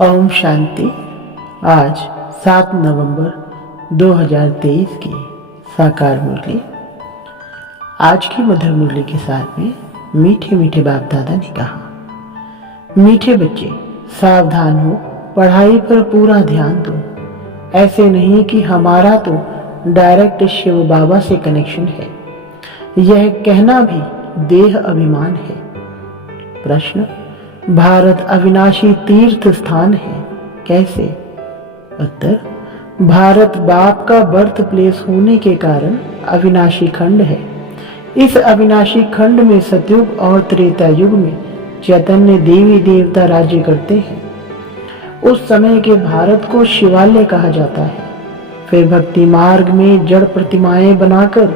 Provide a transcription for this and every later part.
ओम शांति। आज 7 नवंबर 2023 की साकार मुरली। आज की मधुर मुरली के साथ में मीठे मीठे बाप दादा ने कहा, मीठे बच्चे सावधान हो, पढ़ाई पर पूरा ध्यान दो। ऐसे नहीं कि हमारा तो डायरेक्ट शिव बाबा से कनेक्शन है, यह कहना भी देह अभिमान है। प्रश्न, भारत अविनाशी तीर्थ स्थान है, कैसे? उत्तर, भारत बाप का बर्थ प्लेस होने के कारण अविनाशी खंड है। इस अविनाशी खंड में सतयुग और त्रेता युग में चैतन्य देवी देवता राज्य करते हैं। उस समय के भारत को शिवालय कहा जाता है। फिर भक्ति मार्ग में जड़ प्रतिमाएं बनाकर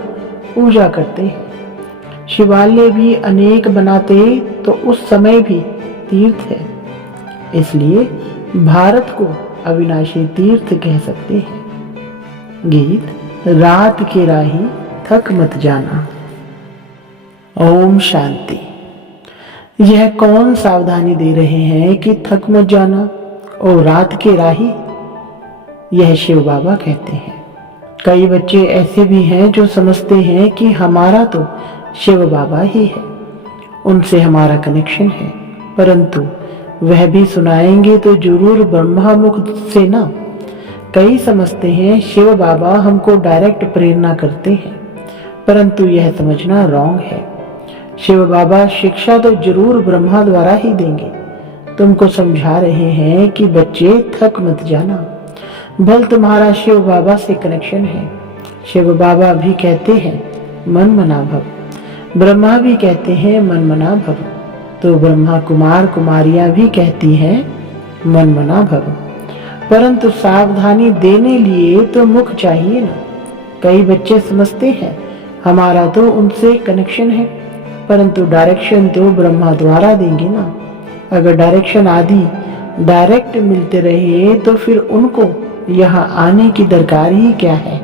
पूजा करते हैं। शिवालय भी अनेक बनाते तो उस समय भी तीर्थ है, इसलिए भारत को अविनाशी तीर्थ कह सकते हैं। गीत, रात के राही थक मत जाना। ओम शांति। यह कौन सावधानी दे रहे हैं कि थक मत जाना और रात के राही? यह शिव बाबा कहते हैं। कई बच्चे ऐसे भी हैं जो समझते हैं कि हमारा तो शिव बाबा ही है, उनसे हमारा कनेक्शन है, परंतु वह भी सुनाएंगे तो जरूर ब्रह्मा मुख से ना। कई समझते हैं शिव बाबा हमको डायरेक्ट प्रेरणा करते हैं, परंतु यह समझना रॉन्ग है। शिव बाबा शिक्षा तो जरूर ब्रह्मा द्वारा ही देंगे। तुमको समझा रहे हैं कि बच्चे थक मत जाना, भल तुम्हारा शिव बाबा से कनेक्शन है। शिव बाबा भी कहते हैं मन मना भव, ब्रह्मा भी कहते हैं मन मना भव, तो ब्रह्मा कुमार कुमारियां भी कहती हैं मन मना भव। परंतु सावधानी देने लिए तो मुख चाहिए ना। कई बच्चे समझते हैं हमारा तो उनसे कनेक्शन है, परंतु डायरेक्शन तो ब्रह्मा द्वारा देंगे ना। अगर डायरेक्शन आदि डायरेक्ट मिलते रहे तो फिर उनको यहाँ आने की दरकार ही क्या है।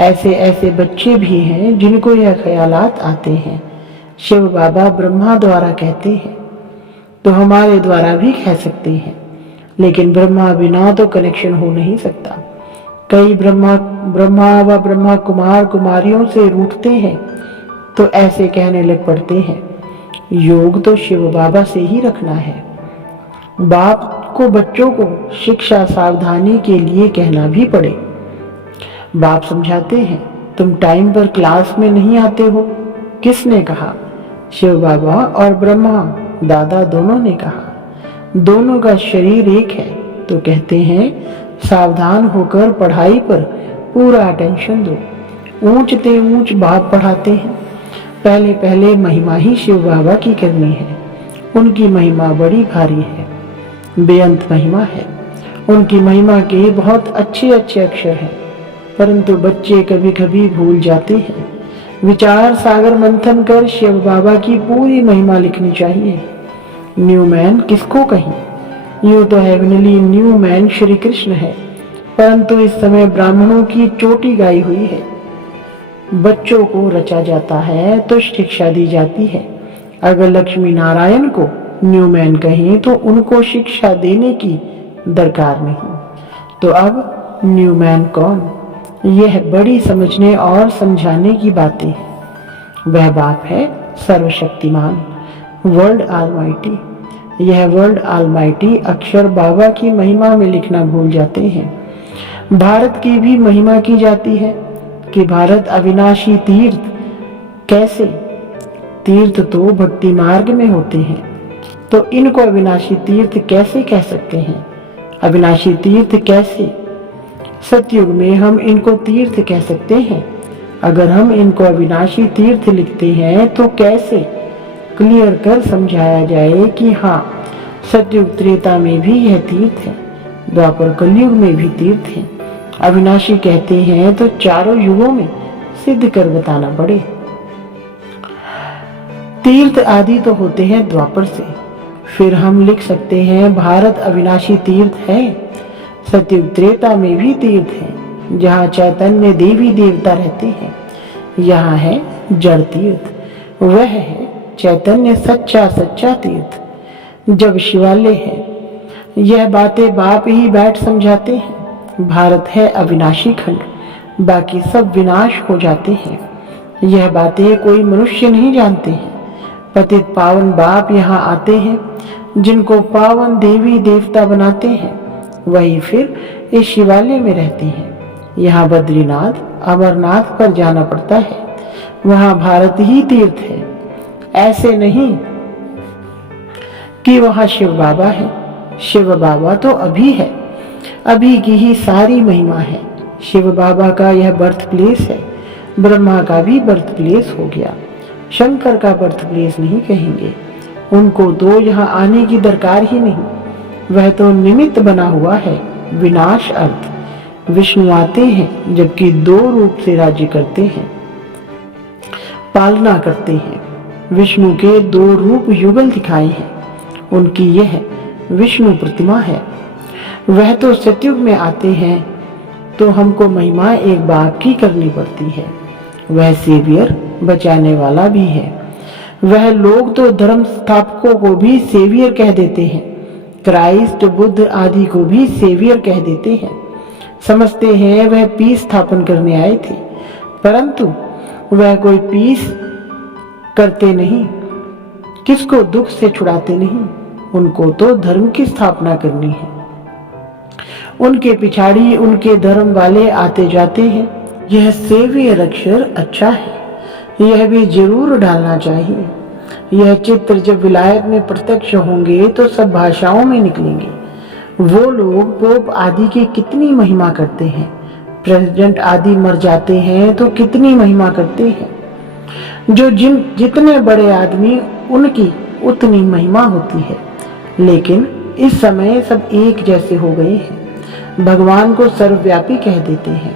ऐसे ऐसे बच्चे भी हैं जिनको यह ख्यालात आते हैं शिव बाबा ब्रह्मा द्वारा कहते हैं, तो हमारे द्वारा भी कह सकते हैं, लेकिन ब्रह्मा बिना तो कनेक्शन हो नहीं सकता। कई ब्रह्मा व ब्रह्मा कुमार कुमारियों से रूठते हैं तो ऐसे कहने लग पड़ते हैं योग तो शिव बाबा से ही रखना है। बाप को बच्चों को शिक्षा सावधानी के लिए कहना भी पड़े। बाप समझाते हैं तुम टाइम पर क्लास में नहीं आते हो। किसने कहा? शिव बाबा और ब्रह्मा दादा दोनों ने कहा। दोनों का शरीर एक है, तो कहते हैं सावधान होकर पढ़ाई पर पूरा अटेंशन दो। ऊंचते ऊंच बाप पढ़ाते हैं। पहले पहले महिमा ही शिव बाबा की करनी है। उनकी महिमा बड़ी भारी है, बेअंत महिमा है। उनकी महिमा के बहुत अच्छे अच्छे अक्षर हैं, परंतु बच्चे कभी कभी भूल जाते हैं। विचार सागर मंथन कर शिव बाबा की पूरी महिमा लिखनी चाहिए। न्यू मैन किसको कहीं? यूं तो heavenly new man Shri Krishna है, परंतु इस समय ब्राह्मणों की चोटी गाई हुई है। बच्चों को रचा जाता है तो शिक्षा दी जाती है। अगर लक्ष्मी नारायण को न्यू मैन कहें तो उनको शिक्षा देने की दरकार नहीं। तो अब न्यू मैन कौन? यह बड़ी समझने और समझाने की बातें हैं। वह बाप है सर्वशक्तिमान, वर्ल्ड ऑलमाइटी। यह वर्ल्ड ऑलमाइटी अक्षर बाबा की महिमा में लिखना भूल जाते हैं। भारत की भी महिमा की जाती है कि भारत अविनाशी तीर्थ। कैसे? तीर्थ तो भक्ति मार्ग में होते हैं, तो इनको अविनाशी तीर्थ कैसे कह सकते हैं? अविनाशी तीर्थ कैसे? सतयुग में हम इनको तीर्थ कह सकते हैं। अगर हम इनको अविनाशी तीर्थ लिखते हैं तो कैसे क्लियर कर समझाया जाए कि हाँ, सतयुग त्रेता में भी यह तीर्थ है, द्वापर कलयुग में भी तीर्थ है। अविनाशी कहते हैं तो चारों युगों में सिद्ध कर बताना पड़े। तीर्थ आदि तो होते हैं द्वापर से, फिर हम लिख सकते हैं भारत अविनाशी तीर्थ है। सतयुग त्रेता में भी तीर्थ है, जहाँ चैतन्य देवी देवता रहते हैं। यहाँ है जड़ तीर्थ, वह है चैतन्य सच्चा सच्चा तीर्थ। जब शिवालय है यह बातें बाप ही बैठ समझाते हैं। भारत है अविनाशी खंड, बाकी सब विनाश हो जाते हैं। यह बातें कोई मनुष्य नहीं जानते हैं। पतित पावन बाप यहाँ आते हैं, जिनको पावन देवी देवता बनाते हैं, वही फिर इस शिवालय में रहते हैं। यहाँ बद्रीनाथ अमरनाथ पर जाना पड़ता है, वहाँ भारत ही तीर्थ है। ऐसे नहीं कि वहाँ शिव बाबा है। शिव बाबा तो अभी है, अभी की ही सारी महिमा है। शिव बाबा का यह बर्थ प्लेस है। ब्रह्मा का भी बर्थ प्लेस हो गया, शंकर का बर्थ प्लेस नहीं कहेंगे। उनको तो यहाँ आने की दरकार ही नहीं, वह तो निमित्त बना हुआ है, विनाश अर्थ। विष्णु आते हैं जबकि दो रूप से राज्य करते हैं, पालना करते हैं। विष्णु के दो रूप युगल दिखाए हैं, उनकी यह विष्णु प्रतिमा है। वह तो सतयुग में आते हैं, तो हमको महिमा एक बाप की करनी पड़ती है। वह सेवियर बचाने वाला भी है। वह लोग तो धर्म स्थापकों को भी सेवियर कह देते हैं, क्राइस्ट बुद्ध आदि को भी सेवियर कह देते हैं। समझते हैं वह पीस स्थापन करने आए थे, परंतु वह कोई पीस करते नहीं, किसको दुख से छुड़ाते नहीं। उनको तो धर्म की स्थापना करनी है। उनके पिछाड़ी उनके धर्म वाले आते जाते हैं। यह सेवियर अक्षर अच्छा है, यह भी जरूर डालना चाहिए। यह चित्र जब विलायत में प्रत्यक्ष होंगे तो सब भाषाओं में निकलेंगे। वो लोग पोप आदि की कितनी महिमा करते हैं, प्रेसिडेंट आदि मर जाते हैं तो कितनी महिमा करते हैं। जो जितने बड़े आदमी उनकी उतनी महिमा होती है। लेकिन इस समय सब एक जैसे हो गए हैं, भगवान को सर्वव्यापी कह देते हैं।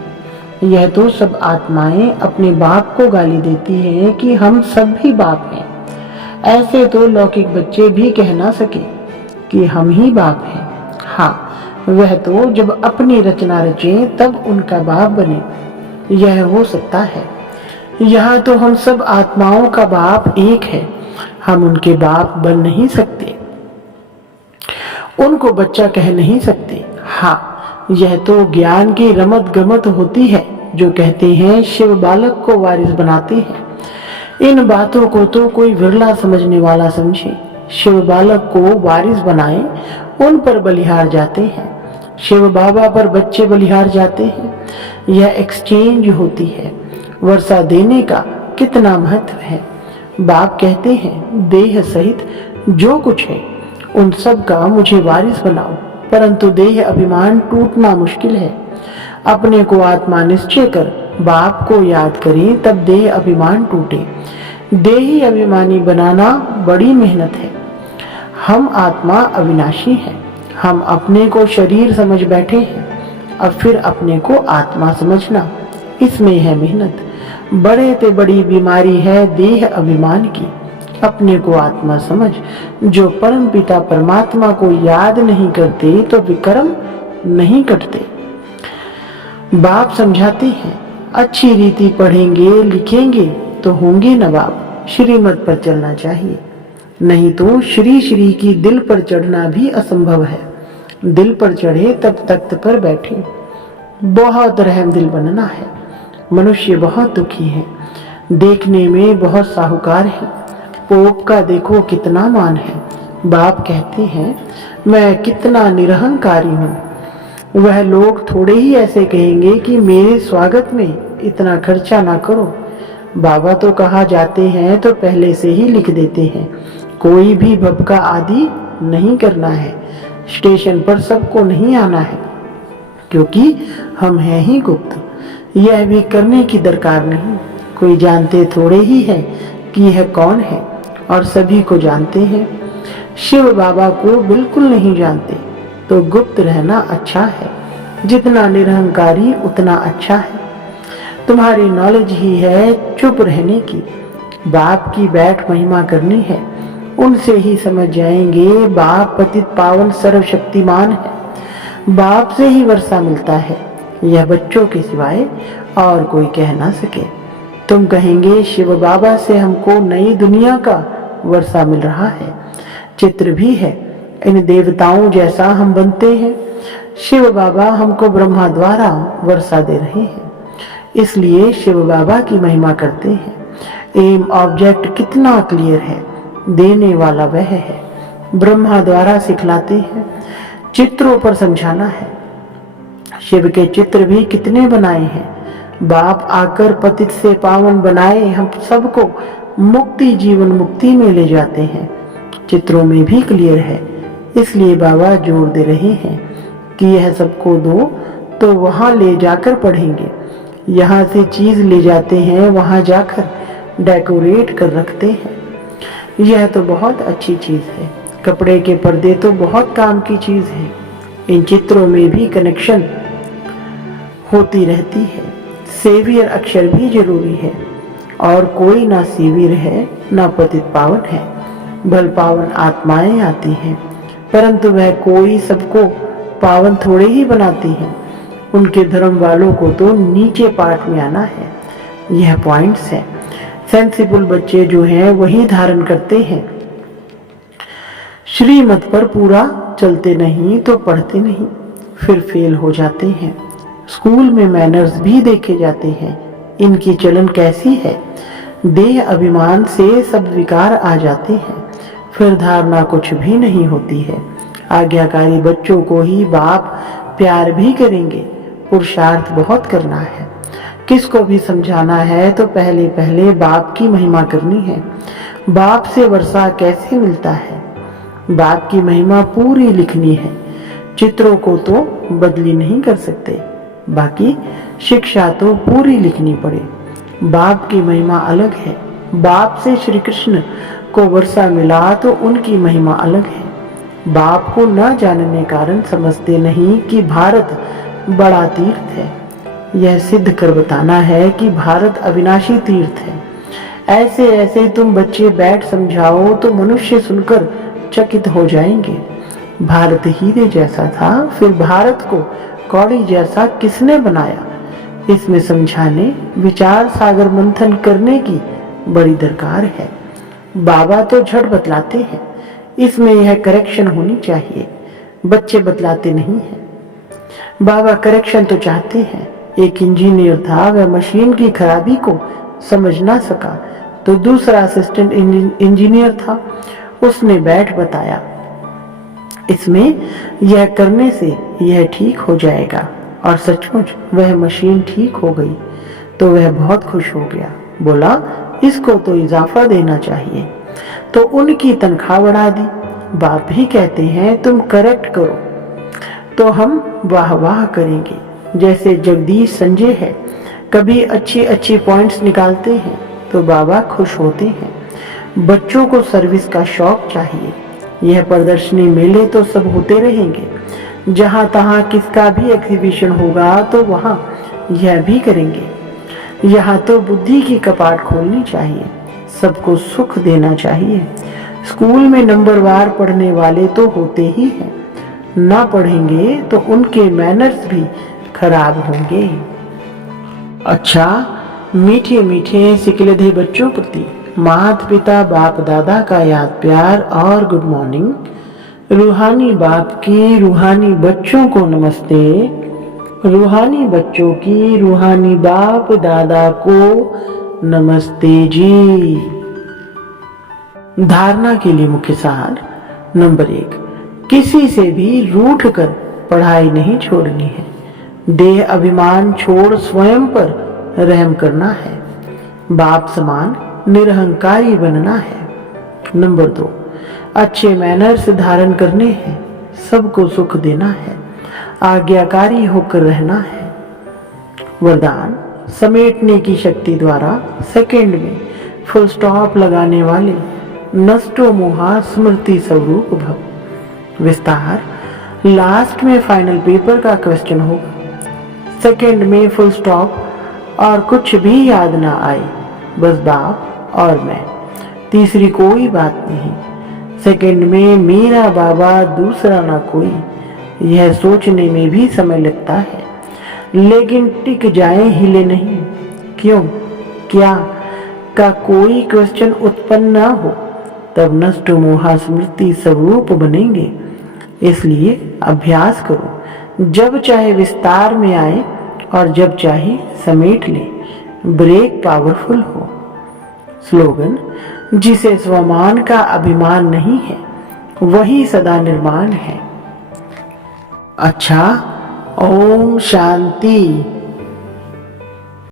यह तो सब आत्माएं अपने बाप को गाली देती हैं कि हम सब भी बाप हैं। ऐसे तो लौकिक बच्चे भी कह ना सके कि हम ही बाप हैं। हाँ, वह तो जब अपनी रचना रचें तब उनका बाप बने, यह हो सकता है। यहाँ तो हम सब आत्माओं का बाप एक है, हम उनके बाप बन नहीं सकते, उनको बच्चा कह नहीं सकते। हाँ, यह तो ज्ञान की रमत गमत होती है, जो कहते हैं शिव बालक को वारिस बनाते हैं। इन बातों को तो कोई विरला समझने वाला समझे। शिव बालक को वारिस बनाए, उन पर बलिहार जाते हैं। शिव बाबा पर बच्चे बलिहार जाते हैं। यह एक्सचेंज होती है। वर्षा देने का कितना महत्व है। बाप कहते हैं देह सहित जो कुछ है उन सब का मुझे वारिस बनाओ, परंतु देह अभिमान टूटना मुश्किल है। अपने को आत्मा निश्चय कर बाप को याद करें, तब देह अभिमान टूटे। देही अभिमानी बनाना बड़ी मेहनत है। हम आत्मा अविनाशी हैं। हम अपने को शरीर समझ बैठे हैं, अब फिर अपने को आत्मा समझना, इसमें है मेहनत। बड़े से बड़ी बीमारी है देह अभिमान की। अपने को आत्मा समझ। जो परम पिता परमात्मा को याद नहीं करते तो विक्रम नहीं कटते। बाप समझाते हैं अच्छी रीति पढ़ेंगे लिखेंगे तो होंगे नवाब। श्रीमत पर चलना चाहिए, नहीं तो श्री श्री की दिल पर चढ़ना भी असंभव है। दिल पर चढ़े तब तख्त पर बैठे। बहुत रहम दिल बनना है। मनुष्य बहुत दुखी है, देखने में बहुत साहूकार है। पोप का देखो कितना मान है। बाप कहते हैं मैं कितना निरहंकारी हूँ। वह लोग थोड़े ही ऐसे कहेंगे कि मेरे स्वागत में इतना खर्चा ना करो। बाबा तो कहा जाते हैं तो पहले से ही लिख देते हैं, कोई भी भपका आदि नहीं करना है। स्टेशन पर सबको नहीं आना है, क्योंकि हम हैं ही गुप्त। यह भी करने की दरकार नहीं। कोई जानते थोड़े ही है कि यह कौन है, और सभी को जानते हैं। शिव बाबा को बिल्कुल नहीं जानते तो गुप्त रहना अच्छा है। जितना निरहंकारी उतना अच्छा है। तुम्हारी नॉलेज ही है चुप रहने की। बाप की बैठ महिमा करनी है, उनसे ही समझ जाएंगे बाप पतित पावन सर्वशक्तिमान है। बाप से ही वर्षा मिलता है, यह बच्चों के सिवाय और कोई कह ना सके। तुम कहेंगे शिव बाबा से हमको नई दुनिया का वर्षा मिल रहा है। चित्र भी है, इन देवताओं जैसा हम बनते हैं। शिव बाबा हमको ब्रह्मा द्वारा वर्षा दे रहे हैं, इसलिए शिव बाबा की महिमा करते हैं। एम ऑब्जेक्ट कितना क्लियर है, देने वाला वह है। ब्रह्मा द्वारा सिखलाते हैं, चित्रों पर समझाना है। शिव के चित्र भी कितने बनाए हैं। बाप आकर पतित से पावन बनाए हम सबको मुक्ति जीवन मुक्ति में ले जाते हैं। चित्रों में भी क्लियर है, इसलिए बाबा जोर दे रहे हैं कि यह सबको दो तो वहां ले जाकर पढ़ेंगे। यहाँ से चीज ले जाते हैं, वहां जाकर डेकोरेट कर रखते हैं। यह तो बहुत अच्छी चीज है। कपड़े के पर्दे तो बहुत काम की चीज है। इन चित्रों में भी कनेक्शन होती रहती है। सेवियर अक्षर भी जरूरी है, और कोई ना सेवियर है ना पतित पावन है। बल पावन आत्माएं आती हैं, परंतु वह कोई सबको पावन थोड़े ही बनाती हैं। उनके धर्म वालों को तो नीचे पार्ट में आना है। यह पॉइंट्स है। सेंसिबल बच्चे जो हैं वही धारण करते हैं। श्रीमत पर पूरा चलते नहीं तो पढ़ते नहीं, फिर फेल हो जाते हैं। स्कूल में मैनर्स भी देखे जाते हैं। इनकी चलन कैसी है। देह अभिमान से सब विकार आ जाते हैं, फिर धारणा कुछ भी नहीं होती है। आज्ञाकारी बच्चों को ही बाप प्यार भी करेंगे। पुरुषार्थ बहुत करना है। किसको भी समझाना है तो पहले पहले बाप की महिमा करनी है। बाप से वर्षा कैसे मिलता है। बाप की महिमा पूरी लिखनी है। चित्रों को तो बदली नहीं कर सकते, बाकी शिक्षा तो पूरी लिखनी पड़े। बाप की महिमा अलग है। बाप से श्री कृष्ण को वर्षा मिला तो उनकी महिमा अलग है। बाप को न जानने कारण समझते नहीं कि भारत बड़ा तीर्थ है। यह सिद्ध कर बताना है कि भारत अविनाशी तीर्थ है। ऐसे ऐसे तुम बच्चे बैठ समझाओ तो मनुष्य सुनकर चकित हो जाएंगे। भारत हीरे जैसा था, फिर भारत को कौड़ी जैसा किसने बनाया। इसमें समझाने, विचार सागर मंथन करने की बड़ी दरकार है। बाबा तो झट बतलाते हैं, इसमें यह करेक्शन होनी चाहिए। बच्चे बतलाते नहीं हैं। बाबा करेक्शन तो चाहते हैं। एक इंजीनियर था, वह मशीन की खराबी को समझ ना सका तो दूसरा असिस्टेंट इंजीनियर था, उसने बैठ बताया, इसमें यह करने से यह ठीक हो जाएगा। और सचमुच वह मशीन ठीक हो गई तो वह बहुत खुश हो गया। बोला इसको तो इजाफा देना चाहिए, तो उनकी तनख्वाह बढ़ा दी। बाप भी कहते हैं तुम करेक्ट करो तो हम वाह वाह करेंगे। जैसे जगदीश संजय है, कभी अच्छी अच्छी पॉइंट्स निकालते हैं तो बाबा खुश होते हैं। बच्चों को सर्विस का शौक चाहिए। यह प्रदर्शनी मेले तो सब होते रहेंगे। जहां तहां किसका भी एग्जीबिशन होगा तो वहां यह भी करेंगे। यहाँ तो बुद्धि की कपाट खोलनी चाहिए, सबको सुख देना चाहिए। स्कूल में नंबरवार पढ़ने वाले तो होते ही हैं, ना पढ़ेंगे तो उनके मैनर्स भी खराब होंगे। अच्छा, मीठे मीठे सिकलधे बच्चों प्रति माता पिता बाप दादा का याद प्यार और गुड मॉर्निंग। रूहानी बाप की रूहानी बच्चों को नमस्ते। रूहानी बच्चों की रूहानी बाप दादा को नमस्ते जी। धारणा के लिए मुख्य सार नंबर 1, किसी से भी रूठ कर पढ़ाई नहीं छोड़नी है। देह अभिमान छोड़ स्वयं पर रहम करना है। बाप समान निरहंकारी बनना है। नंबर 2, अच्छे मैनर्स धारण करने हैं। सबको सुख देना है। आज्ञाकारी होकर रहना है। वरदान, समेटने की शक्ति द्वारा सेकंड में फुल स्टॉप लगाने वाले नष्टो मोहा स्मृति स्वरूप भव। विस्तार, लास्ट में फाइनल पेपर का क्वेश्चन होगा। सेकंड में फुल स्टॉप और कुछ भी याद ना आए, बस बाप और मैं, तीसरी कोई बात नहीं। सेकंड में मेरा बाबा दूसरा ना कोई, यह सोचने में भी समय लगता है, लेकिन टिक जाए हिले नहीं। क्यों, क्या का कोई क्वेश्चन उत्पन्न ना हो, तब नष्ट मोहा स्मृति स्वरूप बनेंगे। इसलिए अभ्यास करो, जब चाहे विस्तार में आए और जब चाहे समेट ले, ब्रेक पावरफुल हो। स्लोगन: जिसे स्वमान का अभिमान नहीं है वही सदा निर्माण है। अच्छा, ओम शांति।